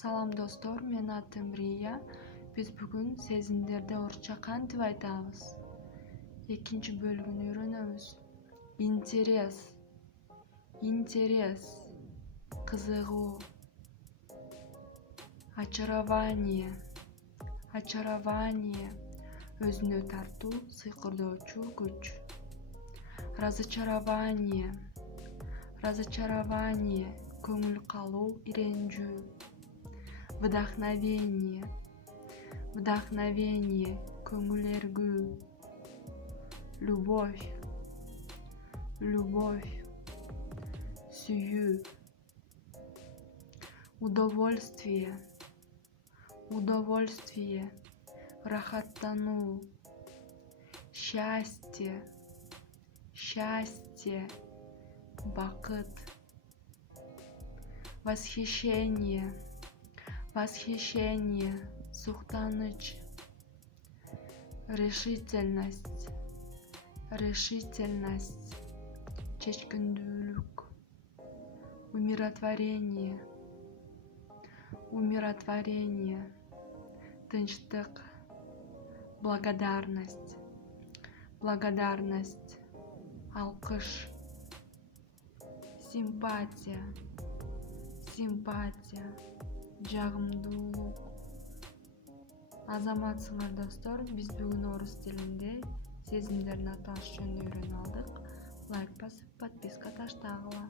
Салам достор, мен атым Рия. Биз бүгүн сезимдерди орусча кантип айтабыз? Экинчи бөлүгүн үйрөнөбүз. Интерес, кызыгуу. Очарование, өзүнө тартуу, сыйкырдоочу күч. Разочарование, көңүл калуу, иренжүү. Вдохновение, көңүл эргүү. Любовь, сүйүү. Удовольствие, рахаттануу. Счастье, бакыт. Восхищение, суктаныч. Решительность, чечкиндүүлүк. Умиротворение, тынчтык. Благодарность, алкыш. Симпатия, жагымдуулук. Азаматсыңар достор, биз бүгүн орус тилинде сезимдердин аталышы жөнүндө үйрөнүп алдык. Лайк басып, подписка таштагыла.